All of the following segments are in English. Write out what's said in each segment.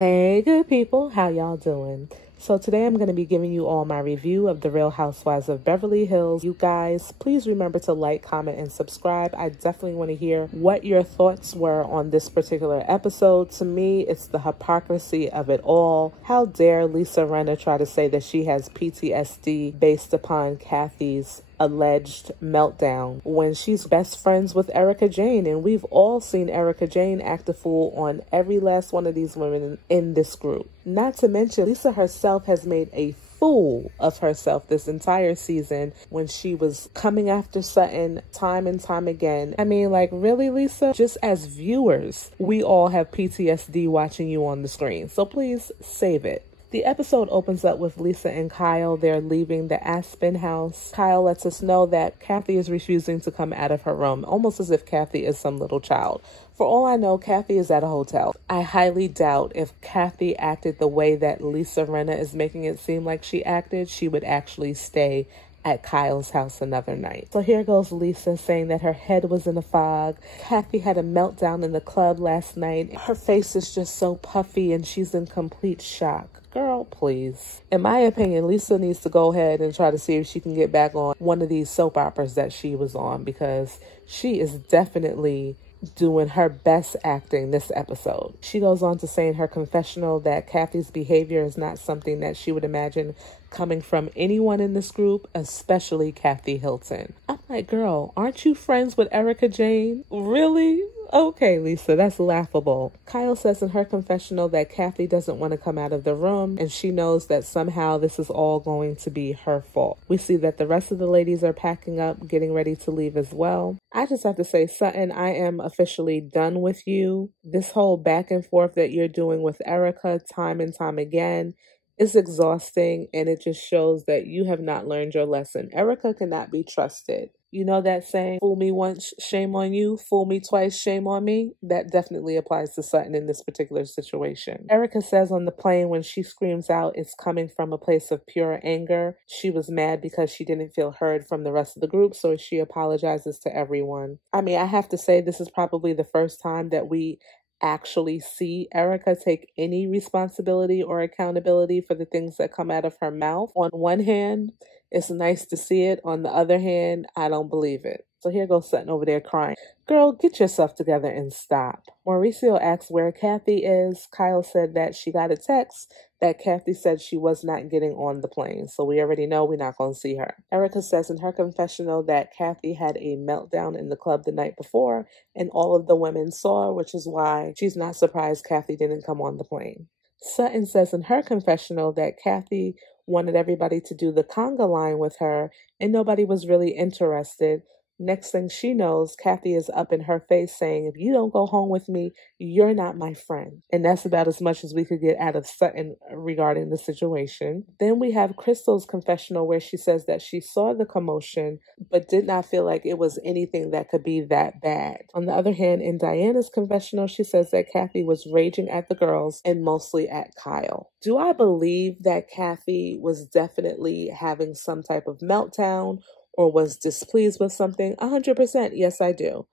Hey, good people, how y'all doing? So today I'm going to be giving you all my review of The Real Housewives of Beverly Hills. You guys, please remember to like, comment, and subscribe. I definitely want to hear what your thoughts were on this particular episode. To me, it's the hypocrisy of it all. How dare Lisa Rinna try to say that she has PTSD based upon Kathy's alleged meltdown when she's best friends with Erika Jayne, and we've all seen Erika Jayne act a fool on every last one of these women in this group. Not to mention, Lisa herself has made a fool of herself this entire season when she was coming after Sutton time and time again. I mean, like, really, Lisa? Just as viewers, we all have PTSD watching you on the screen, so please save it. The episode opens up with Lisa and Kyle. They're leaving the Aspen house. Kyle lets us know that Kathy is refusing to come out of her room, almost as if Kathy is some little child. For all I know, Kathy is at a hotel. I highly doubt if Kathy acted the way that Lisa Rinna is making it seem like she acted, she would actually stay at Kyle's house another night. So here goes Lisa saying that her head was in a fog. Kathy had a meltdown in the club last night. Her face is just so puffy and she's in complete shock. Girl, please. In my opinion, Lisa needs to go ahead and try to see if she can get back on one of these soap operas that she was on, because she is definitely doing her best acting this episode. She goes on to say in her confessional that Kathy's behavior is not something that she would imagine coming from anyone in this group, especially Kathy Hilton. I'm like, girl, aren't you friends with Erika Jayne? Really? Okay, Lisa, that's laughable. Kyle says in her confessional that Kathy doesn't want to come out of the room, and she knows that somehow this is all going to be her fault. We see that the rest of the ladies are packing up, getting ready to leave as well. I just have to say, Sutton, I am officially done with you. This whole back and forth that you're doing with Erika time and time again is exhausting, and it just shows that you have not learned your lesson. Erika cannot be trusted. You know that saying, fool me once, shame on you, fool me twice, shame on me? That definitely applies to Sutton in this particular situation. Erika says on the plane when she screams out, it's coming from a place of pure anger. She was mad because she didn't feel heard from the rest of the group, so she apologizes to everyone. I mean, I have to say this is probably the first time that we actually see Erika take any responsibility or accountability for the things that come out of her mouth. On one hand, it's nice to see it. On the other hand, I don't believe it. So here goes Sutton over there crying. Girl, get yourself together and stop. Mauricio asks where Kathy is. Kyle said that she got a text that Kathy said she was not getting on the plane. So we already know we're not going to see her. Erika says in her confessional that Kathy had a meltdown in the club the night before and all of the women saw, which is why she's not surprised Kathy didn't come on the plane. Sutton says in her confessional that Kathy wanted everybody to do the conga line with her and nobody was really interested. Next thing she knows, Kathy is up in her face saying, if you don't go home with me, you're not my friend. And that's about as much as we could get out of Sutton regarding the situation. Then we have Crystal's confessional where she says that she saw the commotion, but did not feel like it was anything that could be that bad. On the other hand, in Diana's confessional, she says that Kathy was raging at the girls and mostly at Kyle. Do I believe that Kathy was definitely having some type of meltdown or was displeased with something? 100%, yes, I do.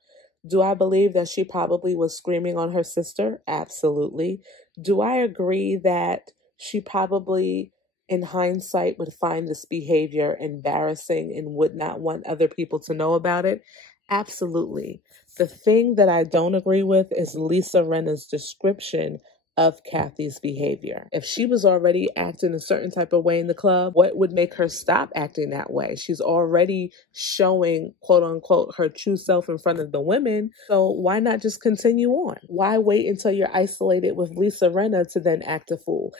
Do I believe that she probably was screaming on her sister? Absolutely. Do I agree that she probably, in hindsight, would find this behavior embarrassing and would not want other people to know about it? Absolutely. The thing that I don't agree with is Lisa Rinna's description of Kathy's behavior. If she was already acting a certain type of way in the club, what would make her stop acting that way? She's already showing, quote unquote, her true self in front of the women. So why not just continue on? Why wait until you're isolated with Lisa Rinna to then act a fool?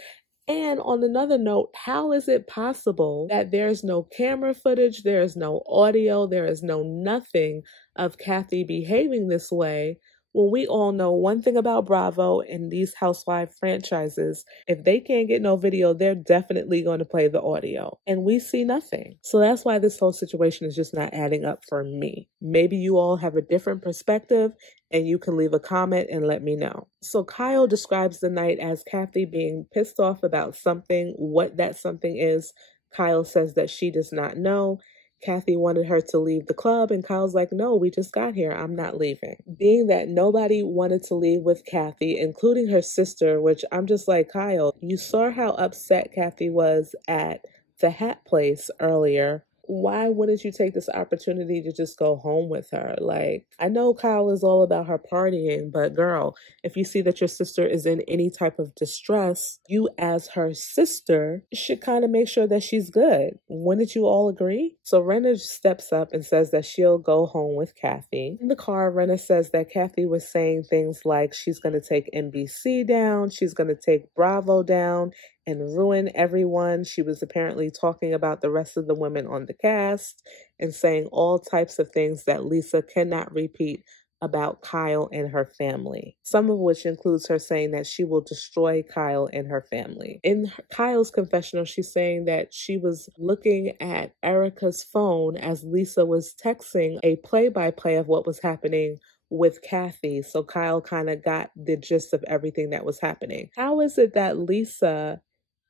And on another note, how is it possible that there's no camera footage, there is no audio, there is no nothing of Kathy behaving this way, when we all know one thing about Bravo and these housewife franchises? If they can't get no video, they're definitely going to play the audio. And we see nothing. So that's why this whole situation is just not adding up for me. Maybe you all have a different perspective and you can leave a comment and let me know. So Kyle describes the night as Kathy being pissed off about something. What that something is, Kyle says that she does not know. Kathy wanted her to leave the club, and Kyle's like, no, we just got here. I'm not leaving. Being that nobody wanted to leave with Kathy, including her sister, which I'm just like, Kyle, you saw how upset Kathy was at the hat place earlier. Why wouldn't you take this opportunity to just go home with her? Like, I know Kyle is all about her partying, but girl, if you see that your sister is in any type of distress, you as her sister should kind of make sure that she's good. Wouldn't you all agree? So Rinna steps up and says that she'll go home with Kathy. In the car, Rinna says that Kathy was saying things like she's going to take NBC down, she's going to take Bravo down, and ruin everyone. She was apparently talking about the rest of the women on the cast and saying all types of things that Lisa cannot repeat about Kyle and her family. Some of which includes her saying that she will destroy Kyle and her family. In Kyle's confessional, she's saying that she was looking at Erika's phone as Lisa was texting a play-by-play of what was happening with Kathy. So Kyle kind of got the gist of everything that was happening. How is it that Lisa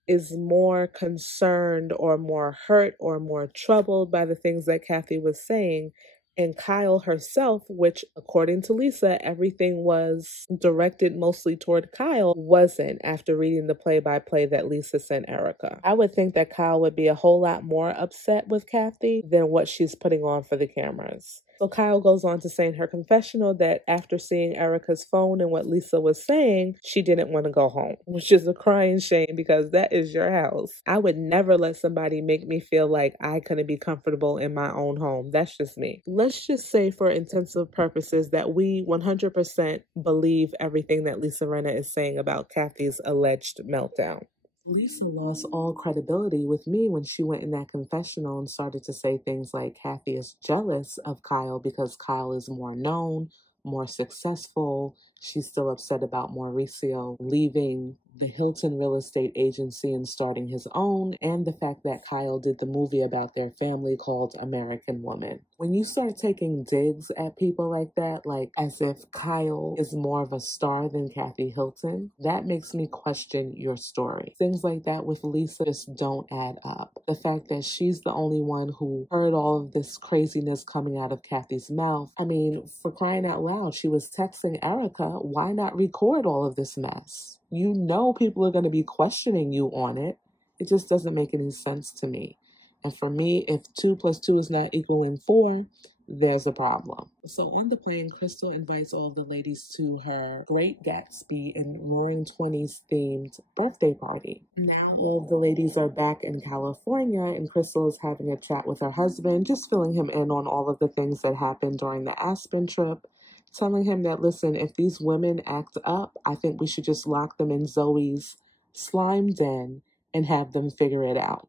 is more concerned or more hurt or more troubled by the things that Kathy was saying, and Kyle herself, which according to Lisa, everything was directed mostly toward Kyle, wasn't after reading the play-by-play that Lisa sent Erika? I would think that Kyle would be a whole lot more upset with Kathy than what she's putting on for the cameras. So Kyle goes on to say in her confessional that after seeing Erika's phone and what Lisa was saying, she didn't want to go home, which is a crying shame because that is your house. I would never let somebody make me feel like I couldn't be comfortable in my own home. That's just me. Let's just say for intensive purposes that we 100% believe everything that Lisa Rinna is saying about Kathy's alleged meltdown. Lisa lost all credibility with me when she went in that confessional and started to say things like Kathy is jealous of Kyle because Kyle is more known, more successful. She's still upset about Mauricio leaving the Hilton real estate agency and starting his own, and the fact that Kyle did the movie about their family called American Woman. When you start taking digs at people like that, like as if Kyle is more of a star than Kathy Hilton, that makes me question your story. Things like that with Lisa just don't add up. The fact that she's the only one who heard all of this craziness coming out of Kathy's mouth. I mean, for crying out loud, she was texting Erika, why not record all of this mess? You know people are going to be questioning you on it. It just doesn't make any sense to me. And for me, if 2 + 2 is not equaling 4, there's a problem. So on the plane, Crystal invites all of the ladies to her Great Gatsby and Roaring 20s themed birthday party. Now all of the ladies are back in California, and Crystal is having a chat with her husband, just filling him in on all of the things that happened during the Aspen trip, telling him that, listen, if these women act up, I think we should just lock them in Zoe's slime den and have them figure it out.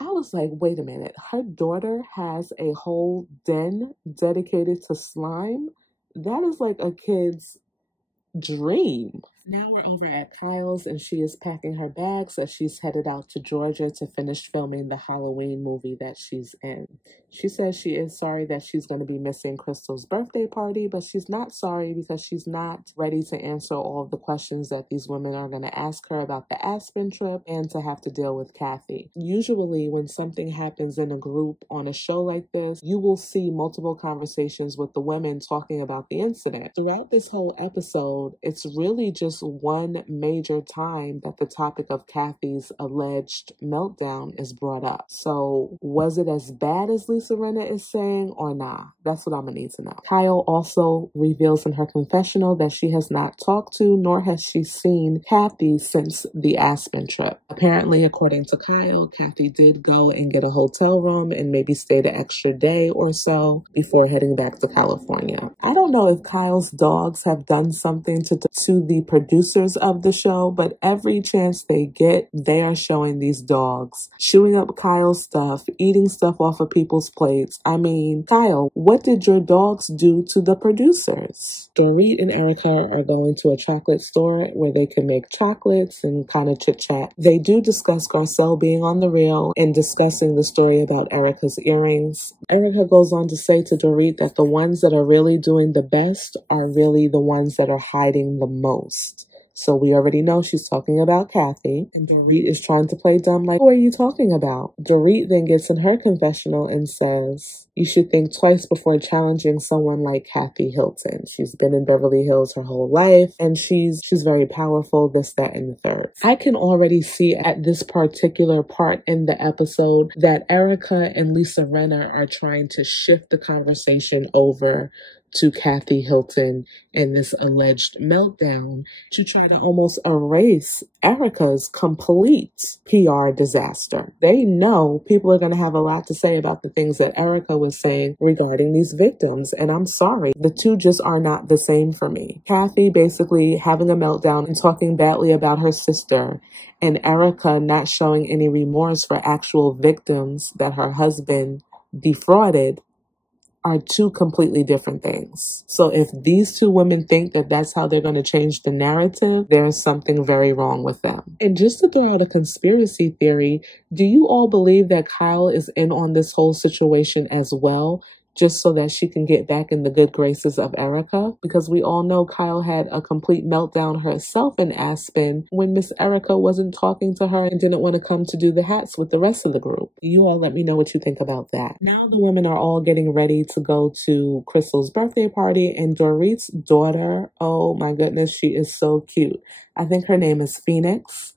I was like, wait a minute, her daughter has a whole den dedicated to slime? That is like a kid's dream. Now we're over at Kyle's and she is packing her bags as she's headed out to Georgia to finish filming the Halloween movie that she's in. She says she is sorry that she's going to be missing Crystal's birthday party, but she's not sorry because she's not ready to answer all of the questions that these women are going to ask her about the Aspen trip and to have to deal with Kathy. Usually when something happens in a group on a show like this, you will see multiple conversations with the women talking about the incident. Throughout this whole episode, it's really just one major time that the topic of Kathy's alleged meltdown is brought up. So was it as bad as Lisa Rinna is saying or nah? That's what I'm gonna need to know. Kyle also reveals in her confessional that she has not talked to nor has she seen Kathy since the Aspen trip. Apparently, according to Kyle, Kathy did go and get a hotel room and maybe stayed an extra day or so before heading back to California. I don't know if Kyle's dogs have done something to the producers of the show, but every chance they get, they are showing these dogs chewing up Kyle's stuff, eating stuff off of people's plates. I mean, Kyle, what did your dogs do to the producers? Dorit and Erika are going to a chocolate store where they can make chocolates and kind of chit chat. They do discuss Garcelle being on the reel and discussing the story about Erika's earrings. Erika goes on to say to Dorit that the ones that are really doing the best are really the ones that are hiding the most. So we already know she's talking about Kathy. And Dorit is trying to play dumb like, who are you talking about? Dorit then gets in her confessional and says, you should think twice before challenging someone like Kathy Hilton. She's been in Beverly Hills her whole life, and she's very powerful, this, that, and the third. I can already see at this particular part in the episode that Erika and Lisa Rinna are trying to shift the conversation over to Kathy Hilton and this alleged meltdown to try to almost erase Erika's complete PR disaster. They know people are going to have a lot to say about the things that Erika was saying regarding these victims, and I'm sorry, the two just are not the same for me. Kathy basically having a meltdown and talking badly about her sister, and Erika not showing any remorse for actual victims that her husband defrauded are two completely different things. So if these two women think that that's how they're going to change the narrative, there's something very wrong with them. And just to throw out a conspiracy theory, do you all believe that Kyle is in on this whole situation as well, just so that she can get back in the good graces of Erika? Because we all know Kyle had a complete meltdown herself in Aspen when Miss Erika wasn't talking to her and didn't want to come to do the hats with the rest of the group. You all let me know what you think about that. Now the women are all getting ready to go to Crystal's birthday party, and Dorit's daughter, oh my goodness, she is so cute. I think her name is Phoenix.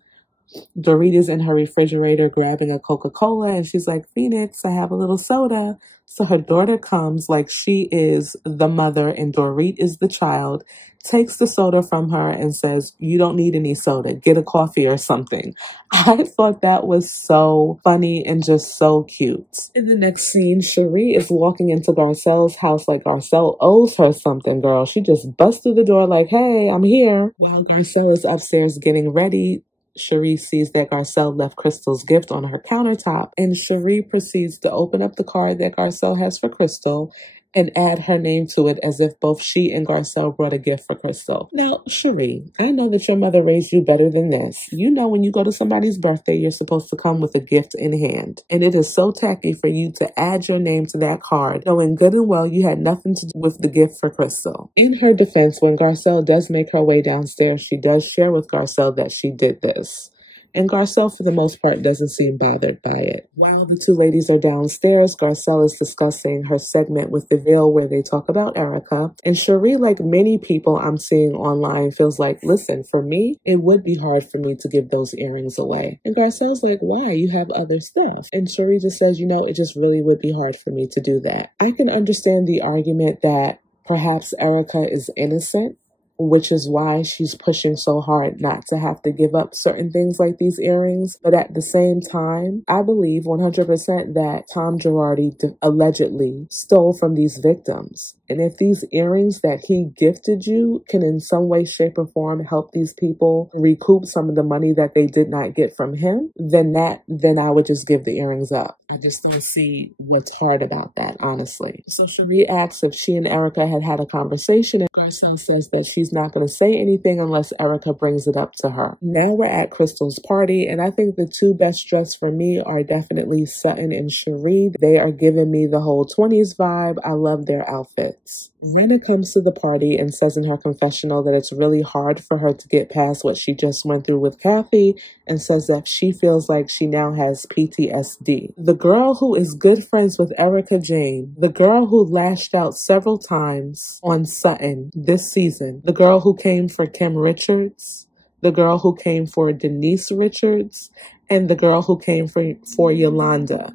Dorit is in her refrigerator grabbing a Coca-Cola, and she's like, Phoenix, I have a little soda. So her daughter comes like she is the mother and Dorit is the child, takes the soda from her and says, you don't need any soda, get a coffee or something. I thought that was so funny and just so cute. In the next scene, Cherie is walking into Garcelle's house like Garcelle owes her something, girl. She just busts through the door like, hey, I'm here. While Garcelle is upstairs getting ready, Cherie sees that Garcelle left Crystal's gift on her countertop, and Cherie proceeds to open up the card that Garcelle has for Crystal and add her name to it as if both she and Garcelle brought a gift for Crystal. Now, Cherie, I know that your mother raised you better than this. You know when you go to somebody's birthday, you're supposed to come with a gift in hand. And it is so tacky for you to add your name to that card, knowing good and well you had nothing to do with the gift for Crystal. In her defense, when Garcelle does make her way downstairs, she does share with Garcelle that she did this. And Garcelle, for the most part, doesn't seem bothered by it. While the two ladies are downstairs, Garcelle is discussing her segment with The Veil where they talk about Erika. And Cherie, like many people I'm seeing online, feels like, listen, for me, it would be hard for me to give those earrings away. And Garcelle's like, why? You have other stuff. And Cherie just says, you know, it just really would be hard for me to do that. I can understand the argument that perhaps Erika is innocent, which is why she's pushing so hard not to have to give up certain things like these earrings. But at the same time, I believe 100% that Tom Girardi allegedly stole from these victims. And if these earrings that he gifted you can in some way, shape, or form help these people recoup some of the money that they did not get from him, then I would just give the earrings up. I just don't see what's hard about that, honestly. So Cherie asks if she and Erika had a conversation, and Carson says that she's not going to say anything unless Erika brings it up to her. Now we're at Crystal's party, and I think the two best dressed for me are definitely Sutton and Cherie. They are giving me the whole 20s vibe. I love their outfits. Rinna comes to the party and says in her confessional that it's really hard for her to get past what she just went through with Kathy, and says that she feels like she now has PTSD. The girl who is good friends with Erika Jane, the girl who lashed out several times on Sutton this season, the girl who came for Kim Richards, the girl who came for Denise Richards, and the girl who came for Yolanda,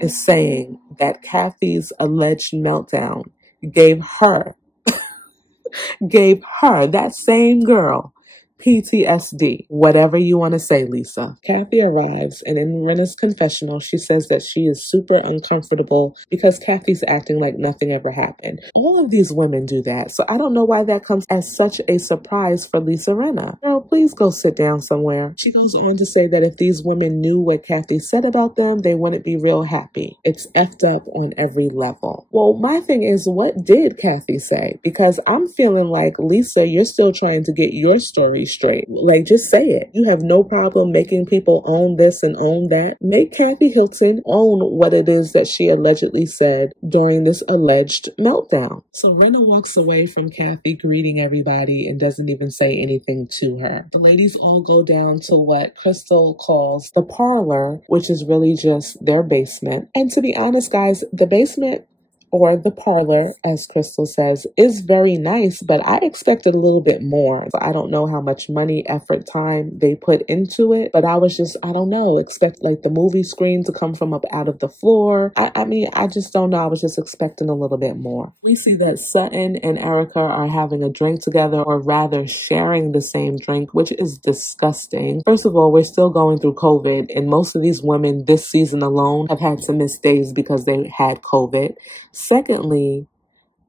is saying that Kathy's alleged meltdown gave her, that same girl, PTSD. Whatever you want to say, Lisa. Kathy arrives, and in Rinna's confessional, she says that she is super uncomfortable because Kathy's acting like nothing ever happened. All of these women do that, so I don't know why that comes as such a surprise for Lisa Rinna. Girl, please go sit down somewhere. She goes on to say that if these women knew what Kathy said about them, they wouldn't be real happy. It's effed up on every level. Well, my thing is, what did Kathy say? Because I'm feeling like, Lisa, you're still trying to get your story straight. Like, just say it. You have no problem making people own this and own that. Make Kathy Hilton own what it is that she allegedly said during this alleged meltdown. So Rinna walks away from Kathy greeting everybody and doesn't even say anything to her. The ladies all go down to what Crystal calls the parlor, which is really just their basement. And to be honest, guys, the basement, or the parlor, as Crystal says, is very nice, but I expected a little bit more. So I don't know how much money, effort, time they put into it, but I was just, I don't know, expect like the movie screen to come from up out of the floor. I mean, I just don't know. I was just expecting a little bit more. We see that Sutton and Erika are having a drink together, or rather sharing the same drink, which is disgusting. First of all, we're still going through COVID, and most of these women this season alone have had to miss days because they had COVID. Secondly,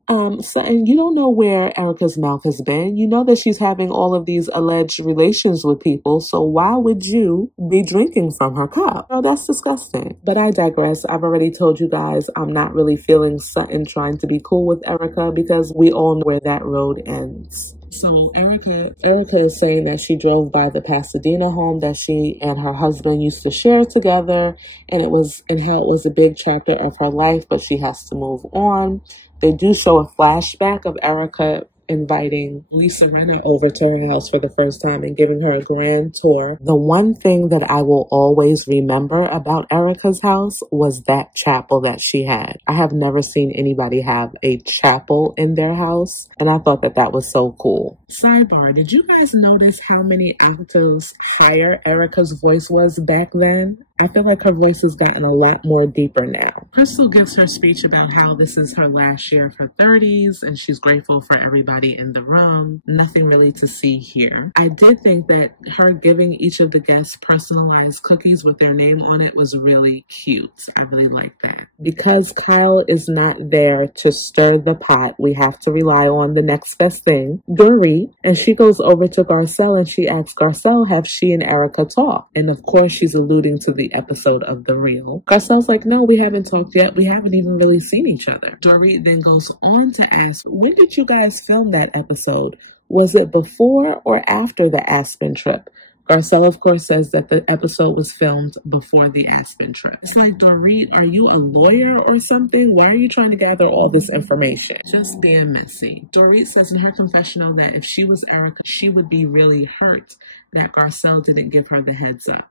Sutton, you don't know where Erika's mouth has been. You know that she's having all of these alleged relations with people, so why would you be drinking from her cup? Oh, that's disgusting. But I digress. I've already told you guys I'm not really feeling Sutton trying to be cool with Erika, because we all know where that road ends. So Erika is saying that she drove by the Pasadena home that she and her husband used to share together, and how it was a big chapter of her life, but she has to move on. They do show a flashback of Erika inviting Lisa Rinna over to her house for the first time and giving her a grand tour. The one thing that I will always remember about Erika's house was that chapel that she had. I have never seen anybody have a chapel in their house, and I thought that that was so cool. Sidebar, did you guys notice how many octaves higher Erika's voice was back then? I feel like her voice has gotten a lot more deeper now. Crystal gives her speech about how this is her last year of her 30s and she's grateful for everybody in the room. Nothing really to see here. I did think that her giving each of the guests personalized cookies with their name on it was really cute. I really like that. Because Kyle is not there to stir the pot, we have to rely on the next best thing, Dorit. And she goes over to Garcelle and she asks Garcelle, have she and Erika talked? And of course she's alluding to the episode of The Real. Garcelle's like, no, we haven't talked yet. We haven't even really seen each other. Dorit then goes on to ask, when did you guys film that episode? Was it before or after the Aspen trip? Garcelle, of course, says that the episode was filmed before the Aspen trip. It's like, Dorit, are you a lawyer or something? Why are you trying to gather all this information? Just being messy. Dorit says in her confessional that if she was Erika, she would be really hurt that Garcelle didn't give her the heads up.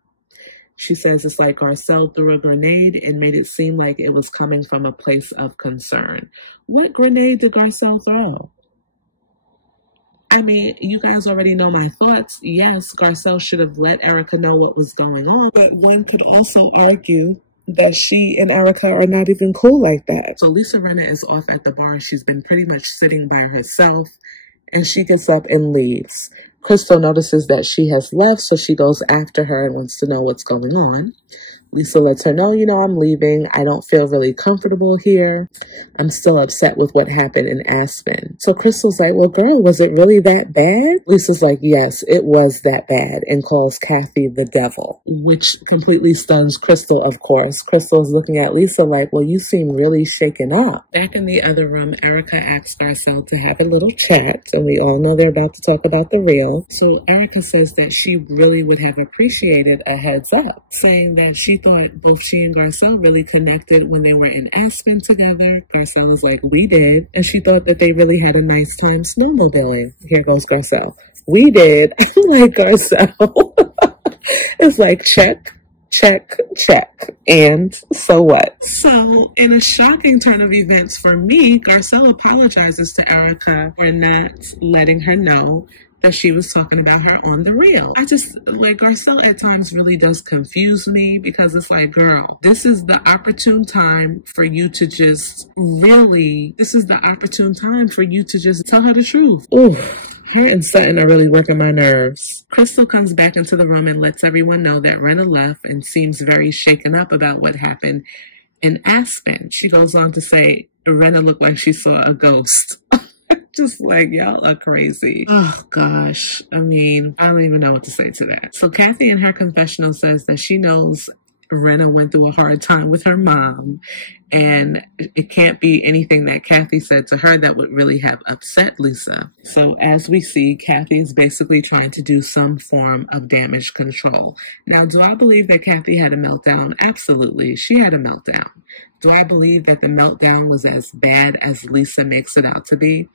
She says it's like Garcelle threw a grenade and made it seem like it was coming from a place of concern. What grenade did Garcelle throw? I mean, you guys already know my thoughts. Yes, Garcelle should have let Erika know what was going on, but one could also argue that she and Erika are not even cool like that. So Lisa Rinna is off at the bar. She's been pretty much sitting by herself, and she gets up and leaves. Crystal notices that she has left, so she goes after her and wants to know what's going on. Lisa lets her know, I'm leaving. I don't feel really comfortable here. I'm still upset with what happened in Aspen. So Crystal's like, well, girl, was it really that bad? Lisa's like, yes, it was that bad, and calls Kathy the devil, which completely stuns Crystal, of course. Crystal's looking at Lisa like, well, you seem really shaken up. Back in the other room, Erika asks Garcelle to have a little chat, and we all know they're about to talk about The Real. So Erika says that she really would have appreciated a heads up, saying that she thought both she and Garcelle really connected when they were in Aspen together. Garcelle was like, we did. And she thought that they really had a nice time snowmobiling. Here goes Garcelle. We did. I'm like, Garcelle. It's like, check, check, check. And so what? So, in a shocking turn of events for me, Garcelle apologizes to Erika for not letting her know that she was talking about her on The Real. I just, like, Garcelle at times really does confuse me, because it's like, girl, this is the opportune time for you to just tell her the truth. Oof. Her and Sutton are really working my nerves. Crystal comes back into the room and lets everyone know that Rinna left and seems very shaken up about what happened in Aspen. She goes on to say Rinna looked like she saw a ghost. Just like, y'all are crazy. Oh, gosh. I mean, I don't even know what to say to that. So Kathy in her confessional says that she knows Rinna went through a hard time with her mom, and it can't be anything that Kathy said to her that would really have upset Lisa. So as we see, Kathy is basically trying to do some form of damage control. Now, do I believe that Kathy had a meltdown? Absolutely, she had a meltdown. Do I believe that the meltdown was as bad as Lisa makes it out to be?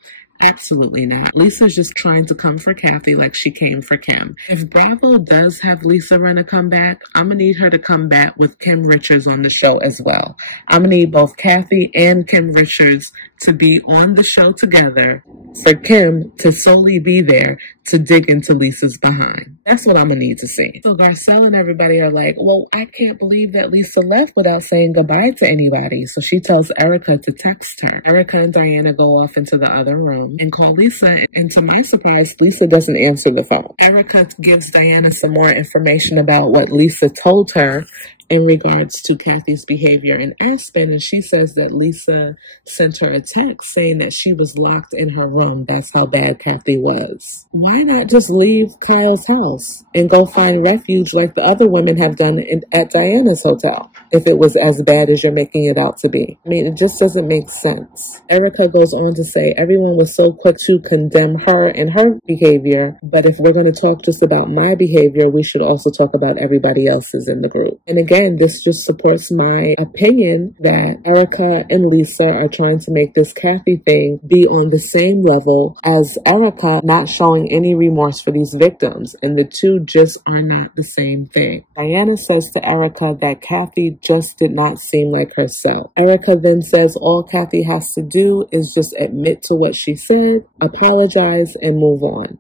Absolutely not. Lisa's just trying to come for Kathy like she came for Kim. If Bravo does have Lisa Rinna come back, I'm going to need her to come back with Kim Richards on the show as well. I'm going to need both Kathy and Kim Richards to be on the show together for Kim to solely be there to dig into Lisa's behind. That's what I'm going to need to see. So Garcelle and everybody are like, well, I can't believe that Lisa left without saying goodbye to anybody. So she tells Erika to text her. Erika and Diana go off into the other room and call Lisa, and to my surprise, Lisa doesn't answer the phone. Erika gives Diana some more information about what Lisa told her in regards to Kathy's behavior in Aspen, and she says that Lisa sent her a text saying that she was locked in her room. That's how bad Kathy was. Why not just leave Kyle's house and go find refuge like the other women have done at Diana's hotel, if it was as bad as you're making it out to be? I mean, it just doesn't make sense. Erika goes on to say everyone was so quick to condemn her and her behavior, but if we're going to talk just about my behavior, we should also talk about everybody else's in the group. And again, this just supports my opinion that Erika and Lisa are trying to make this Kathy thing be on the same level as Erika not showing any remorse for these victims, and the two just are not the same thing. Diana says to Erika that Kathy just did not seem like herself. Erika then says all Kathy has to do is just admit to what she said, apologize, and move on.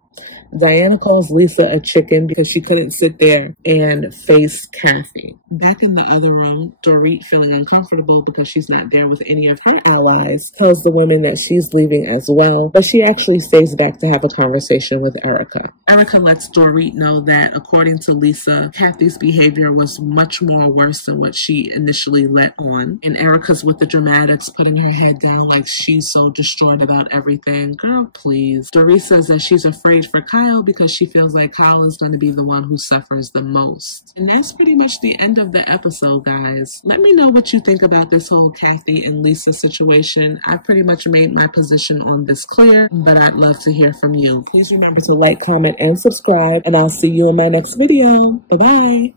Diana calls Lisa a chicken because she couldn't sit there and face Kathy. Back in the other room, Dorit, feeling uncomfortable because she's not there with any of her allies, tells the women that she's leaving as well, but she actually stays back to have a conversation with Erika. Erika lets Dorit know that according to Lisa, Kathy's behavior was much more worse than what she initially let on, and Erika's with the dramatics, putting her head down like she's so distraught about everything. Girl, please. Dorit says that she's afraid for Kyle because she feels like Kyle is going to be the one who suffers the most. And that's pretty much the end of the episode, guys. Let me know what you think about this whole Kathy and Lisa situation. I pretty much made my position on this clear, but I'd love to hear from you. Please remember to like, comment, and subscribe, and I'll see you in my next video. Bye-bye.